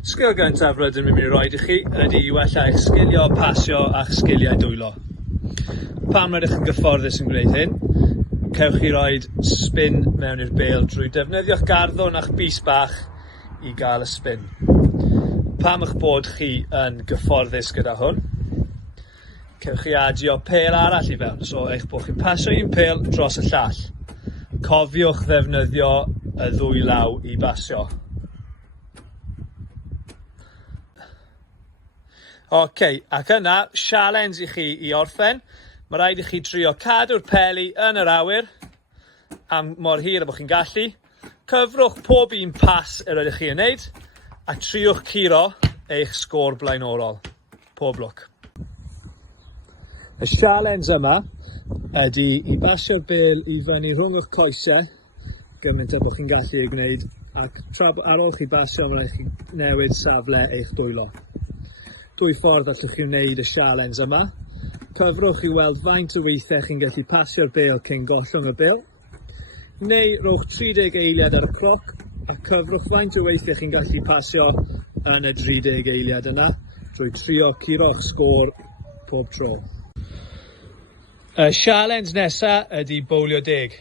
Sgil gyntaf rydym yn mynd i roed i chi ydy i wella eich sgilio pasio a'ch sgiliau dwylo. Pam rydych chi'n gyfforddus yn gwneud hyn, cewch chi roed spin mewn i'r bêl drwy defnyddio'ch garddwn a'ch bys bach i gael y spin. Pam eich bod chi yn gyfforddus gyda hwn, cewch chi adio pêl arall i fewn, so eich bod chi'n pasio un pêl dros y llall. Cofiwch ddefnyddio y ddwy law i basio. Ac yna, sialens i chi i orffen. Mae rhaid i chi trio cadw'r peli yn yr awyr am mor hir a bod chi'n gallu. Cyfrwch pob un pas yr ydych chi yn wneud a triwch curo eich sgôr blaenorol. Pob lwc. Y sialens yma ydy i basio'r bêl i fyny rhwng eich coesau gymaint a bod chi'n gallu ei gwneud, ac ar ôl chi basio mae rhaid chi newid safle eich dwylo. Dwy ffordd allwch chi wneud y sialens yma. Cyfrwch i weld faint o weithiau chi'n gallu pasio'r bêl cyn gollwng y bêl, neu rhowch 30 eiliad ar y cloc a cyfrwch faint o weithiau chi'n gallu pasio yn y 30 eiliad yna drwy trio curo'ch sgôr pob tro. Y sialens nesaf ydy bowlio deg.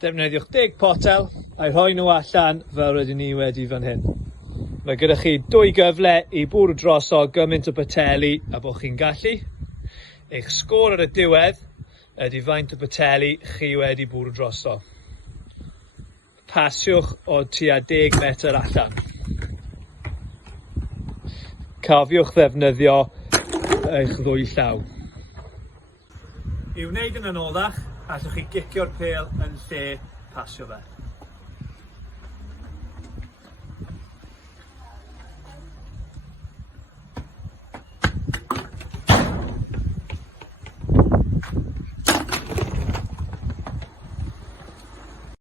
Defnyddiwch 10 potel a'i rhoi nhw allan fel rydyn ni wedi fan hyn. Mae gyda chi 2 gyfle i bwrw drosodd gymaint o boteli a bod chi'n gallu. Eich sgôr ar y diwedd ydy faint o boteli chi wedi bwrw drosodd. Pasiwch o tua 10 metr allan. Cofiwch ddefnyddio eich ddwy llaw. I wneud yn anoddach, allwch chi gicio'r pêl yn lle pasio fe.